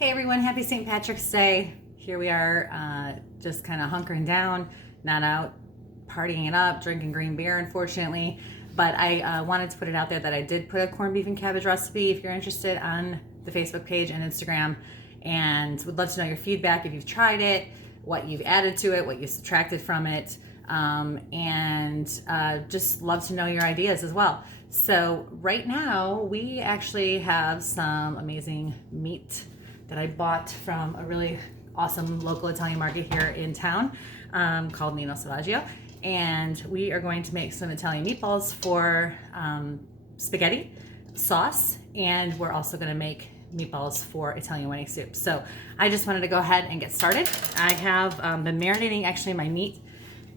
Hey everyone, happy St. Patrick's Day. Here we are, just kind of hunkering down, not out partying it up, drinking green beer, unfortunately. But I wanted to put it out there that I did put a corned beef and cabbage recipe if you're interested on the Facebook page and Instagram, and would love to know your feedback if you've tried it, what you've added to it, what you subtracted from it, and just love to know your ideas as well. So right now we actually have some amazing meat that I bought from a really awesome local Italian market here in town called Nino Salvaggio. And we are going to make some Italian meatballs for spaghetti sauce, and we're also gonna make meatballs for Italian wedding soup. So I just wanted to go ahead and get started. I have been marinating actually my meat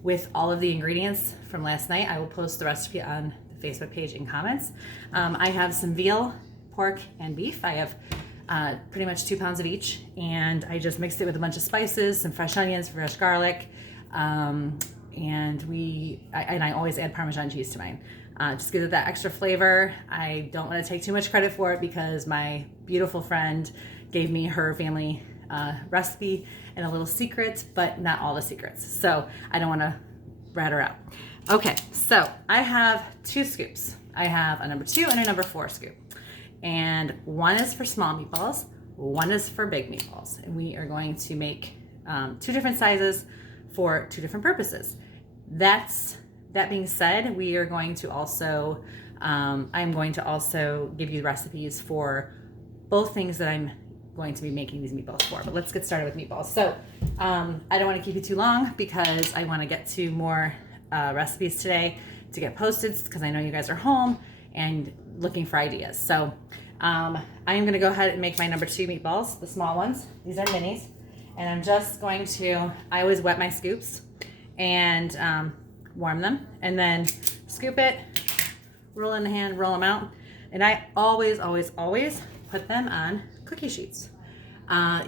with all of the ingredients from last night. I will post the recipe on the Facebook page in comments. I have some veal, pork, and beef. I have pretty much 2 pounds of each, and I just mixed it with a bunch of spices, some fresh onions, fresh garlic, and I always add Parmesan cheese to mine. Just gives it that extra flavor. I don't want to take too much credit for it because my beautiful friend gave me her family recipe and a little secret, but not all the secrets. So I don't want to rat her out. Okay, so I have 2 scoops. I have a number 2 and a number 4 scoop. And one is for small meatballs, one is for big meatballs. And we are going to make 2 different sizes for 2 different purposes. That being said, we are going to also, I'm going to also give you recipes for both things that I'm going to be making these meatballs for. But let's get started with meatballs. So I don't want to keep you too long because I want to get to more recipes today to get posted, because I know you guys are home and looking for ideas. So I am going to go ahead and make my number 2 meatballs, the small ones. These are minis. And I'm just going to, I always wet my scoops and warm them, and then scoop it, roll in the hand, roll them out. And I always put them on cookie sheets.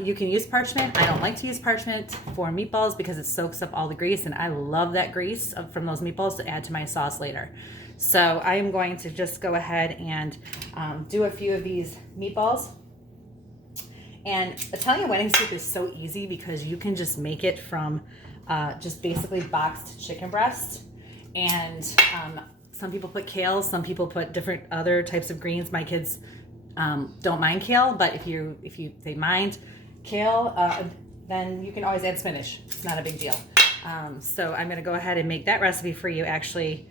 You can use parchment. I don't like to use parchment for meatballs because it soaks up all the grease, and I love that grease from those meatballs to add to my sauce later. So I am going to just go ahead and do a few of these meatballs. And Italian wedding soup is so easy because you can just make it from just basically boxed chicken breast. And some people put kale, some people put different other types of greens. My kids don't mind kale, but if they mind kale, then you can always add spinach. It's not a big deal. So I'm going to go ahead and make that recipe for you actually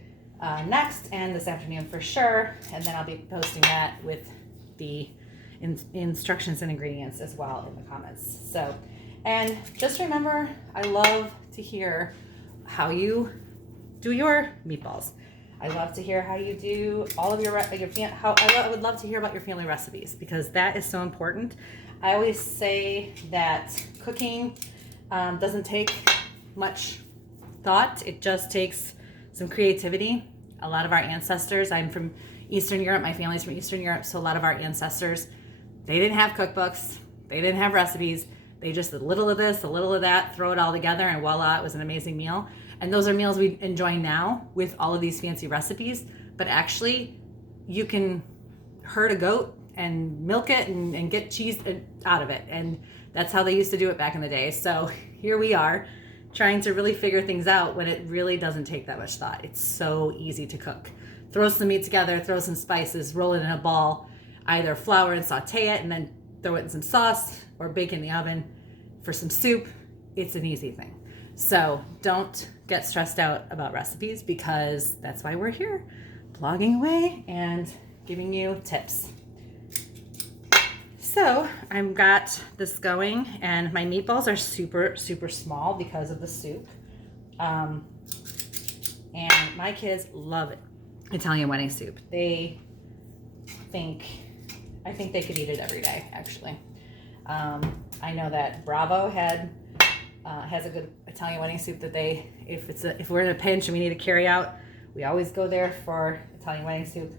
next and this afternoon for sure, and then I'll be posting that with the instructions and ingredients as well in the comments. So, and just remember, I love to hear how you do your meatballs. I love to hear how you do all of your I would love to hear about your family recipes, because that is so important. I always say that cooking doesn't take much thought. It just takes some creativity. A lot of our ancestors, I'm from Eastern Europe, my family's from Eastern Europe, so a lot of our ancestors, they didn't have cookbooks, they didn't have recipes, they just did a little of this, a little of that, throw it all together, and voila, it was an amazing meal. And those are meals we enjoy now with all of these fancy recipes, but actually you can herd a goat and milk it and get cheese out of it, and that's how they used to do it back in the day. So here we are, trying to really figure things out when it really doesn't take that much thought. It's so easy to cook. Throw some meat together, throw some spices, roll it in a ball, either flour and saute it, and then throw it in some sauce or bake in the oven for some soup. It's an easy thing. So don't get stressed out about recipes, because that's why we're here, blogging away and giving you tips. So I've got this going, and my meatballs are super small because of the soup. And my kids love Italian wedding soup. I think they could eat it every day, actually. I know that Bravo has a good Italian wedding soup that if we're in a pinch and we need to carry out, we always go there for Italian wedding soup,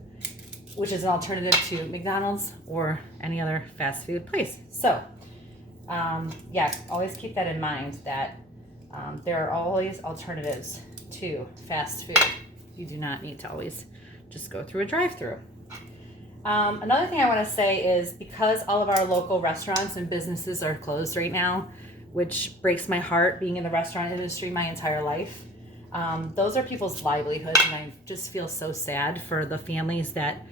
which is an alternative to McDonald's or any other fast food place. So, yeah, always keep that in mind, that there are always alternatives to fast food. You do not need to always just go through a drive-through. Another thing I want to say is because all of our local restaurants and businesses are closed right now, which breaks my heart being in the restaurant industry my entire life. Those are people's livelihoods, and I just feel so sad for the families that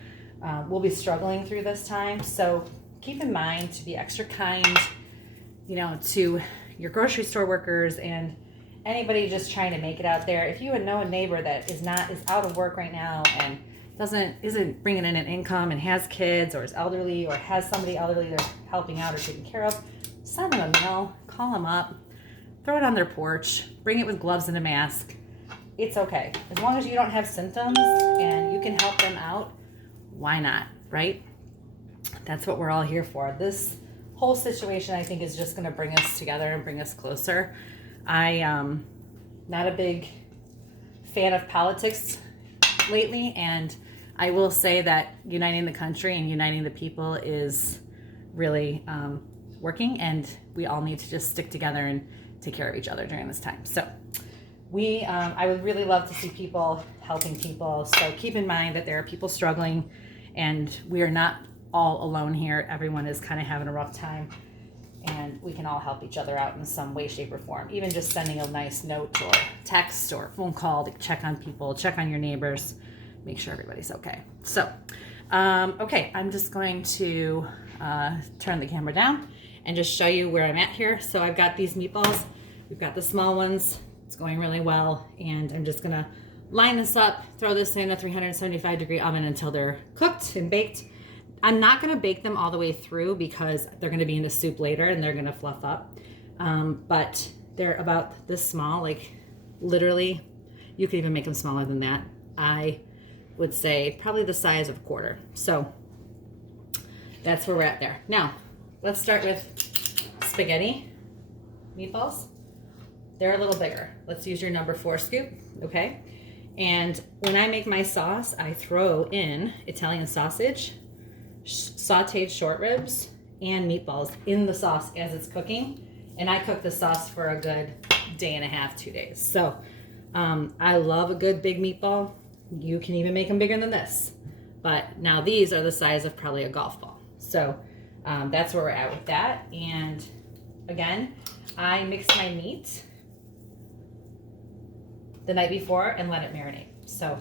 will be struggling through this time. So keep in mind to be extra kind, you know, to your grocery store workers and anybody just trying to make it out there. If you know a neighbor that is out of work right now and isn't bringing in an income and has kids or is elderly or has somebody elderly they're helping out or taking care of, send them a meal, call them up, throw it on their porch, bring it with gloves and a mask. It's okay. As long as you don't have symptoms and you can help them out, why not, right? That's what we're all here for. This whole situation, I think, is just going to bring us together and bring us closer. I'm not a big fan of politics lately, and I will say that uniting the country and uniting the people is really working, and we all need to just stick together and take care of each other during this time. So I would really love to see people helping people. So keep in mind that there are people struggling, and we are not all alone here. Everyone is kind of having a rough time, and we can all help each other out in some way, shape, or form. Even just sending a nice note or text or phone call to check on people, check on your neighbors, make sure everybody's okay. So, okay, I'm just going to turn the camera down and just show you where I'm at here. So I've got these meatballs. We've got the small ones. It's going really well, and I'm just gonna line this up, throw this in a 375-degree oven until they're cooked and baked. I'm not gonna bake them all the way through because they're gonna be in the soup later and they're gonna fluff up. But they're about this small, like literally, you could even make them smaller than that. I would say probably the size of a quarter. So that's where we're at there. Now, let's start with spaghetti meatballs. They're a little bigger. Let's use your number 4 scoop, okay? And when I make my sauce, I throw in Italian sausage, sauteed short ribs, and meatballs in the sauce as it's cooking. And I cook the sauce for a good day and a half, 2 days. So I love a good big meatball. You can even make them bigger than this. But now these are the size of probably a golf ball. So that's where we're at with that. And again, I mix my meat the night before and let it marinate. So